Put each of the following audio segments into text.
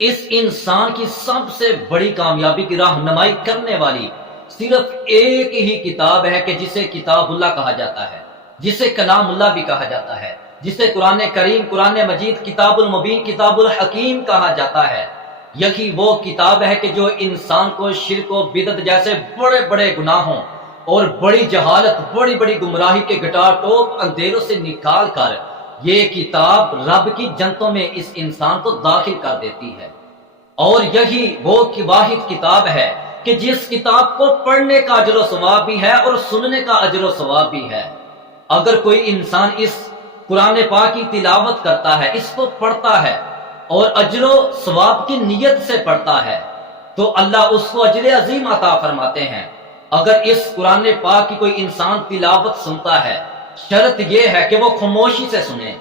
اس انسان کی سب سے بڑی کامیابی کی رہنمائی کرنے والی صرف ایک ہی کتاب ہے کہ جسے کتاب اللہ کہا جاتا ہے، جسے کلام اللہ بھی کہا جاتا ہے، جسے قرآن کریم، قرآن مجید، کتاب المبین، کتاب الحکیم کہا جاتا ہے۔ یہی وہ کتاب ہے کہ جو انسان کو شرک و بدعت جیسے بڑے بڑے گناہوں اور بڑی جہالت، بڑی بڑی گمراہی کے گٹا ٹوپ اندھیروں سے نکال کر یہ کتاب رب کی جنتوں میں اس انسان کو داخل کر دیتی ہے۔ اور یہی وہ واحد کتاب ہے کہ جس کتاب کو پڑھنے کا اجر و ثواب بھی ہے اور سننے کا اجر و ثواب بھی ہے۔ اگر کوئی انسان اس قرآن پاک کی تلاوت کرتا ہے، اس کو پڑھتا ہے اور اجر و ثواب کی نیت سے پڑھتا ہے تو اللہ اس کو اجر عظیم عطا فرماتے ہیں۔ اگر اس قرآن پاک کی کوئی انسان تلاوت سنتا ہے، شرط یہ ہے کہ وہ خاموشی سے سنے۔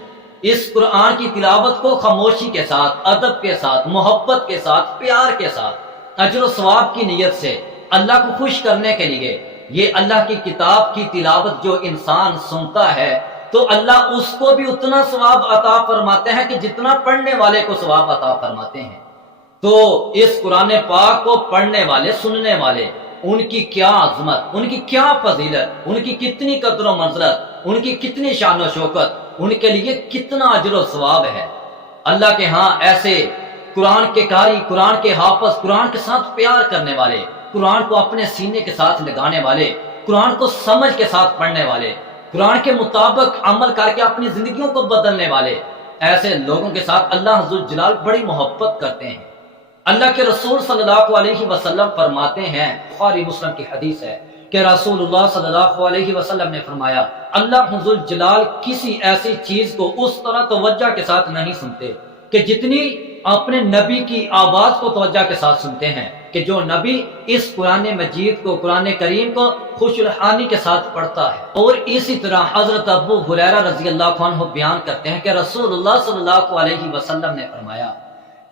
اس قرآن کی تلاوت کو خاموشی کے ساتھ، ادب کے ساتھ، محبت کے ساتھ، پیار کے ساتھ، اجر و ثواب کی نیت سے، اللہ کو خوش کرنے کے لیے یہ اللہ کی کتاب کی تلاوت جو انسان سنتا ہے تو اللہ اس کو بھی اتنا ثواب عطا فرماتے ہیں کہ جتنا پڑھنے والے کو ثواب عطا فرماتے ہیں۔ تو اس قرآن پاک کو پڑھنے والے، سننے والے، ان کی کیا عظمت، ان کی کیا فضیلت، ان کی کتنی قدر و منزلت، ان کی کتنی شان و شوکت، ان کے لیے کتنا اجر و ثواب ہے۔ اللہ کے ہاں ایسے قرآن کے قاری، قرآن کے حافظ، قرآن کے ساتھ پیار کرنے والے، قرآن کو اپنے سینے کے ساتھ لگانے والے، قرآن کو سمجھ کے ساتھ پڑھنے والے، قرآن کے مطابق عمل کر کے اپنی زندگیوں کو بدلنے والے، ایسے لوگوں کے ساتھ اللہ حضور جلال بڑی محبت کرتے ہیں۔ اللہ کے رسول صلی اللہ علیہ وسلم فرماتے ہیں، بخاری مسلم کی حدیث ہے کہ رسول اللہ صلی اللہ علیہ وسلم نے فرمایا، اللہ حضور جلال کسی ایسی چیز کو اس طرح توجہ کے ساتھ نہیں سنتے کہ جتنی اپنے نبی کی آواز کو توجہ کے ساتھ سنتے ہیں، کہ جو نبی اس قرآن مجید کو، قرآن کریم کو خوش الحانی کے ساتھ پڑھتا ہے۔ اور اسی طرح حضرت ابو ہریرہ رضی اللہ عنہ بیان کرتے ہیں کہ رسول اللہ صلی اللہ علیہ وسلم نے فرمایا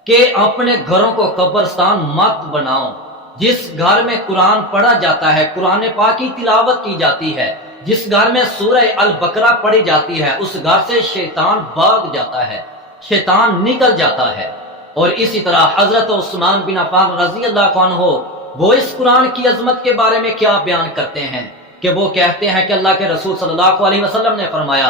کہ اپنے گھروں کو قبرستان مت بناؤ۔ جس گھر میں قرآن پڑھا جاتا ہے، قرآن پاک کی تلاوت کی جاتی ہے، جس گھر میں سورہ البقرہ پڑھی جاتی ہے، اس گھر سے شیطان بھاگ جاتا ہے، شیطان نکل جاتا ہے۔ اور اسی طرح حضرت عثمان بن عفان رضی اللہ عنہ وہ اس قرآن کی عظمت کے بارے میں کیا بیان کرتے ہیں کہ وہ کہتے ہیں کہ اللہ کے رسول صلی اللہ علیہ وسلم نے فرمایا،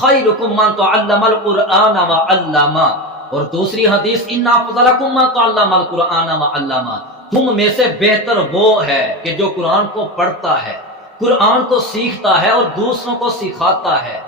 خیرکم من تعلم القرآن وعلمہ، اور دوسری حدیث، ان افضلکم من تعلم القرآن وعلمہ، تم میں سے بہتر وہ ہے کہ جو قرآن کو پڑھتا ہے، قرآن کو سیکھتا ہے اور دوسروں کو سکھاتا ہے۔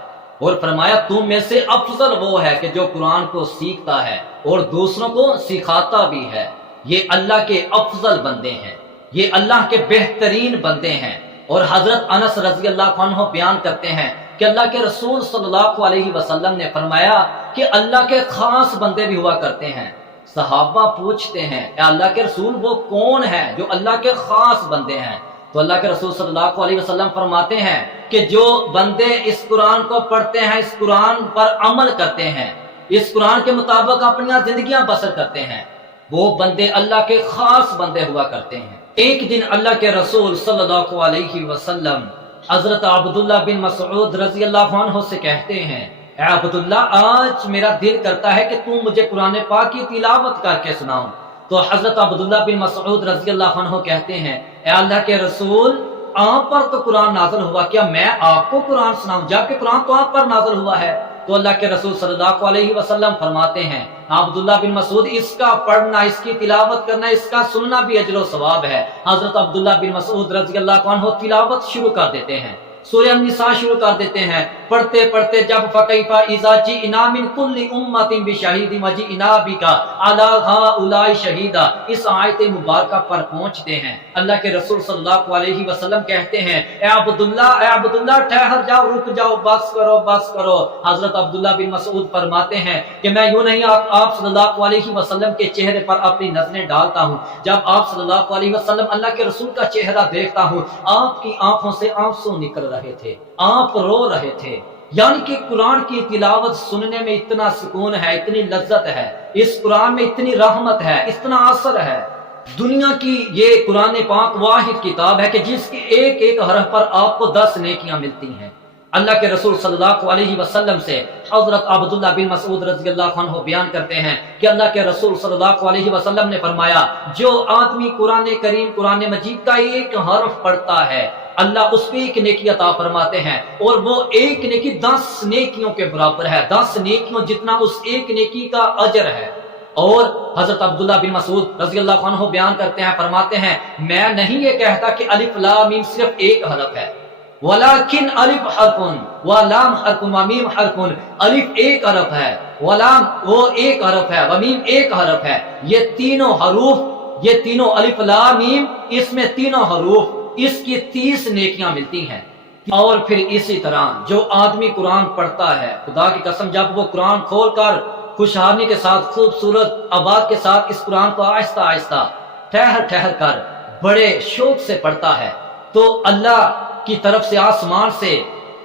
اور فرمایا تم میں سے افضل وہ ہے کہ جو قرآن کو سیکھتا ہے اور دوسروں کو سکھاتا بھی ہے۔ یہ اللہ کے افضل بندے ہیں، یہ اللہ کے بہترین بندے ہیں۔ اور حضرت انس رضی اللہ عنہ بیان کرتے ہیں کہ اللہ کے رسول صلی اللہ علیہ وسلم نے فرمایا کہ اللہ کے خاص بندے بھی ہوا کرتے ہیں۔ صحابہ پوچھتے ہیں، اے اللہ کے رسول وہ کون ہے جو اللہ کے خاص بندے ہیں؟ تو اللہ کے رسول صلی اللہ علیہ وسلم فرماتے ہیں کہ جو بندے اس قرآن کو پڑھتے ہیں، اس قرآن پر عمل کرتے ہیں، اس قرآن کے مطابق اپنی زندگیاں بسر کرتے ہیں، وہ بندے اللہ کے خاص بندے ہوا کرتے ہیں۔ ایک دن اللہ کے رسول صلی اللہ علیہ وسلم حضرت عبداللہ بن مسعود رضی اللہ عنہ سے کہتے ہیں، اے عبداللہ آج میرا دل کرتا ہے کہ تم مجھے قرآن پاک کی تلاوت کر کے سناؤ۔ تو حضرت عبداللہ بن مسعود رضی اللہ عنہ کہتے ہیں، اے اللہ کے رسول آپ پر تو قرآن نازل ہوا، کیا میں آپ کو قرآن سناؤں جبکہ قرآن تو آپ پر نازل ہوا ہے؟ تو اللہ کے رسول صلی اللہ علیہ وسلم فرماتے ہیں، عبداللہ بن مسعود اس کا پڑھنا، اس کی تلاوت کرنا، اس کا سننا بھی اجر و ثواب ہے۔ حضرت عبداللہ بن مسعود رضی اللہ عنہ تلاوت شروع کر دیتے ہیں، سورہ النساء شروع کر دیتے ہیں، پڑھتے پڑھتے جب فَكَيْفَ إِذَا جِئْنَا مِنْ كُلِّ أُمَّةٍ بِشَهِيدٍ وَجِئْنَا بِكَ عَلَىٰ هَٰؤُلَاءِ شَهِيدًا، اس آیت مبارکہ پر پہنچتے ہیں۔ اللہ کے رسول صلی اللہ علیہ وسلم کہتے ہیں، اے عبداللہ ٹھہر جاؤ، رک جاؤ، بس کرو بس کرو۔ حضرت عبداللہ بن مسعود فرماتے ہیں کہ میں یوں نہیں آپ صلی اللہ علیہ وسلم کے چہرے پر اپنی نظریں ڈالتا ہوں، جب آپ صلی اللہ علیہ وسلم اللہ کے رسول کا چہرہ دیکھتا ہوں، آپ کی آنکھوں سے آنسو نکل رہے تھے، آپ رو رہے تھے۔ یعنی کہ قرآن کی تلاوت سننے میں اتنا سکون ہے، اتنی لذت ہے، اس قرآن میں اتنی رحمت ہے، اتنا اثر ہے۔ دنیا کی یہ قرآن پاک واحد کتاب ہے کہ جس کے ایک ایک حرف پر آپ کو 10 نیکیاں ملتی ہیں۔ اللہ کے رسول صلی اللہ علیہ وسلم سے حضرت عبداللہ بن مسعود رضی اللہ عنہ بیان کرتے ہیں کہ اللہ کے رسول صلی اللہ علیہ وسلم نے فرمایا، جو آدمی قرآن کریم قرآن مجید کا ایک حرف پڑھتا ہے اللہ اس پہ ایک نیکی عطا فرماتے ہیں، اور وہ ایک نیکی 10 نیکیوں کے برابر ہے، 10 نیکیوں جتنا اس ایک نیکی کا اجر ہے۔ اور حضرت عبداللہ بن مسعود رضی اللہ عنہ بیان کرتے ہیں، فرماتے ہیں میں نہیں یہ کہتا کہ الف لام میم صرف ایک حرف ہے، ولیکن الف حرف ولام حرف ومیم حرف، الف ایک حرف ہے، ولام وہ ایک حرف ہے، ومیم ایک حرف ہے، یہ تینوں حروف، یہ تینوں الف لام میم، اس میں تینوں حروف، اس کی 30 نیکیاں ملتی ہیں۔ اور پھر اسی طرح جو آدمی قرآن پڑھتا ہے، خدا کی قسم جب وہ قرآن کھول کر خوشحالی کے ساتھ خوبصورت آواز کے ساتھ اس قرآن کو آہستہ آہستہ ٹھہر ٹھہر کر بڑے شوق سے پڑھتا ہے، تو اللہ کی طرف سے آسمان سے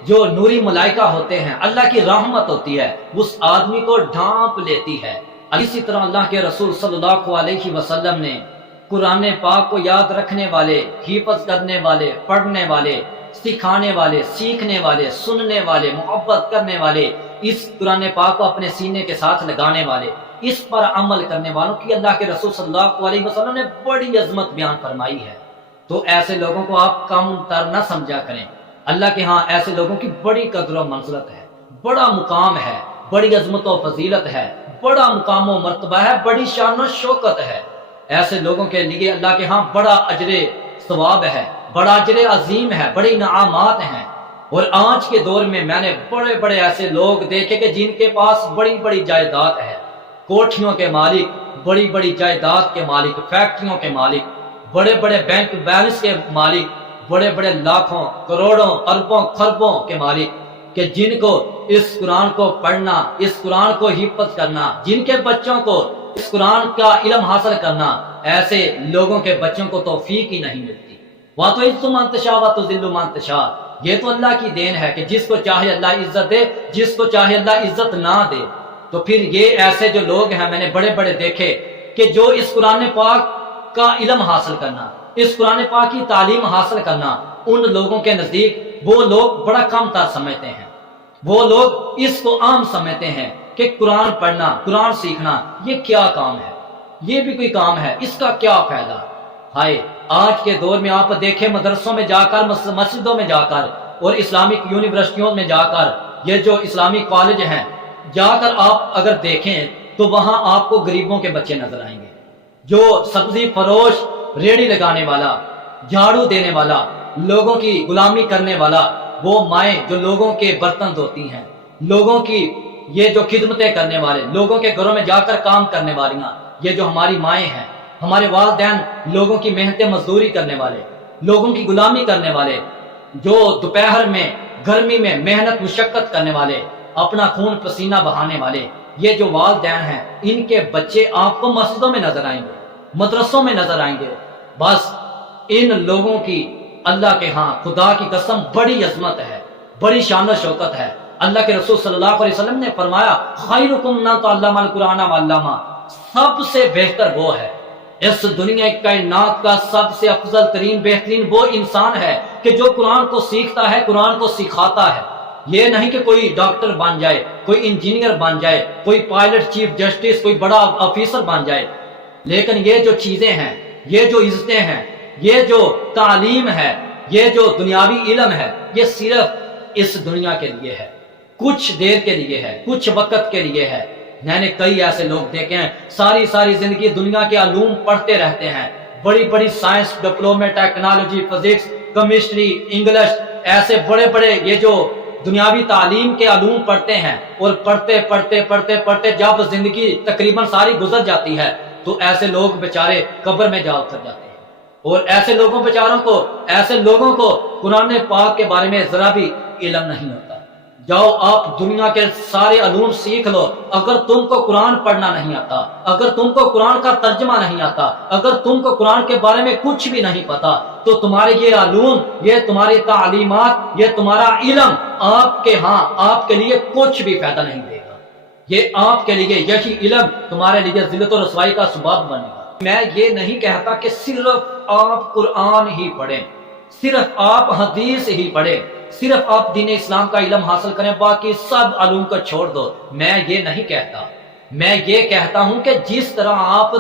جو نوری ملائکہ ہوتے ہیں، اللہ کی رحمت ہوتی ہے، اس آدمی کو ڈھانپ لیتی ہے۔ اسی طرح اللہ کے رسول صلی اللہ علیہ وسلم نے قرآن پاک کو یاد رکھنے والے، حفظ کرنے والے، پڑھنے والے، سکھانے والے، سیکھنے والے، سننے والے، محبت کرنے والے، اس قرآن پاک کو اپنے سینے کے ساتھ لگانے والے، اس پر عمل کرنے والوں کی اللہ کے رسول صلی اللہ علیہ وسلم نے بڑی عظمت بیان فرمائی ہے۔ تو ایسے لوگوں کو آپ کم تر نہ سمجھا کریں، اللہ کے ہاں ایسے لوگوں کی بڑی قدر و منزلت ہے، بڑا مقام ہے، بڑی عظمت و فضیلت ہے، بڑا مقام و مرتبہ ہے، بڑی شان و شوکت ہے۔ ایسے لوگوں کے لیے اللہ کے ہاں بڑا اجر ثواب ہے، بڑا اجر عظیم ہے، بڑے انعامات ہیں۔ اور آج کے دور میں نے بڑے بڑے ایسے لوگ دیکھے کہ جن کے پاس بڑی بڑی جائیداد ہے، کوٹھیوں کے مالک، بڑی بڑی جائیداد کے مالک، فیکٹریوں کے مالک، بڑے بڑے بینک بیلنس کے مالک، بڑے بڑے لاکھوں کروڑوں اربوں خربوں کے مالک، کہ جن کو اس قرآن کو پڑھنا، اس قرآن کو حفظ کرنا، جن کے بچوں کو اس قرآن کا علم حاصل کرنا، ایسے لوگوں کے بچوں کو توفیق ہی نہیں ملتی۔ وَتُعِزُّ مَن تَشَاءُ وَتُذِلُّ مَن تَشَاءُ، یہ تو اللہ کی دین ہے کہ جس کو چاہے اللہ عزت دے، جس کو چاہے اللہ عزت نہ دے۔ تو پھر یہ ایسے جو لوگ ہیں میں نے بڑے بڑے دیکھے کہ جو اس قرآن پاک کا علم حاصل کرنا، اس قرآن پاک کی تعلیم حاصل کرنا، ان لوگوں کے نزدیک وہ لوگ بڑا کم تر سمجھتے ہیں، وہ لوگ اس کو عام سمجھتے ہیں کہ قرآن پڑھنا، قرآن سیکھنا یہ کیا کام ہے، یہ بھی کوئی کام ہے، اس کا کیا فائدہ۔ ہائے آج کے دور میں آپ دیکھیں مدرسوں میں جا کر، مسجدوں میں جا کر، اور اسلامک یونیورسٹیوں میں جا کر، یہ جو اسلامی کالج ہیں جا کر آپ اگر دیکھیں تو وہاں آپ کو غریبوں کے بچے نظر آئیں گے، جو سبزی فروش، ریڑھی لگانے والا، جھاڑو دینے والا، لوگوں کی غلامی کرنے والا، وہ مائیں جو لوگوں کے برتن دھوتی ہیں، لوگوں کی یہ جو خدمتیں کرنے والے، لوگوں کے گھروں میں جا کر کام کرنے والیاں، یہ جو ہماری مائیں ہیں، ہمارے والدین لوگوں کی محنتیں مزدوری کرنے والے، لوگوں کی غلامی کرنے والے، جو دوپہر میں گرمی میں محنت مشقت کرنے والے، اپنا خون پسینہ بہانے والے، یہ جو والدین ہیں ان کے بچے آپ کو مسجدوں میں نظر آئیں گے، مدرسوں میں نظر آئیں گے۔ بس ان لوگوں کی اللہ کے ہاں خدا کی قسم بڑی عظمت ہے، بڑی شان و شوکت ہے۔ اللہ کے رسول صلی اللہ علیہ وسلم نے فرمایا خیرکم من تعلم القرآن وعلمہ، سب سے بہتر وہ ہے، اس دنیا کائنات کا سب سے افضل ترین بہترین وہ انسان ہے کہ جو قرآن کو سیکھتا ہے، قرآن کو سکھاتا ہے۔ یہ نہیں کہ کوئی ڈاکٹر بن جائے، کوئی انجینئر بن جائے، کوئی پائلٹ، چیف جسٹس، کوئی بڑا آفیسر بن جائے، لیکن یہ جو چیزیں ہیں، یہ جو عزتیں ہیں، یہ جو تعلیم ہے، یہ جو دنیاوی علم ہے، یہ صرف اس دنیا کے لیے ہے، کچھ دیر کے لیے ہے، کچھ وقت کے لیے ہے۔ میں نے کئی ایسے لوگ دیکھے ہیں ساری زندگی دنیا کے علوم پڑھتے رہتے ہیں، بڑی بڑی سائنس، ڈپلومے، ٹیکنالوجی، فزکس، کیمسٹری، انگلش، ایسے بڑے بڑے یہ جو دنیاوی تعلیم کے علوم پڑھتے ہیں، اور پڑھتے جب زندگی تقریباً ساری گزر جاتی ہے تو ایسے لوگ بیچارے قبر میں جا اتر جاتے ہیں، اور ایسے لوگوں کو قرآن پاک کے بارے میں ذرا بھی علم نہیں ہوتا۔ جاؤ آپ دنیا کے سارے علوم سیکھ لو، اگر تم کو قرآن پڑھنا نہیں آتا، اگر تم کو قرآن کا ترجمہ نہیں آتا، اگر تم کو قرآن کے بارے میں کچھ بھی نہیں پتا، تو تمہارے یہ علوم، یہ تمہاری تعلیمات، یہ تمہارا علم آپ کے ہاں آپ کے لیے کچھ بھی فائدہ نہیں دے گا۔ یہ آپ کے لیے یہی علم تمہارے لیے ذلت و رسوائی کا سبب بنے گا۔ میں یہ نہیں کہتا کہ صرف آپ قرآن ہی پڑھیں، صرف آپ حدیث ہی پڑھیں، صرف آپ دین اسلام کا علم حاصل کریں، باقی سب علوم کو چھوڑ دو۔ میں یہ نہیں کہتا، میں یہ کہتا ہوں کہ جس طرح آپ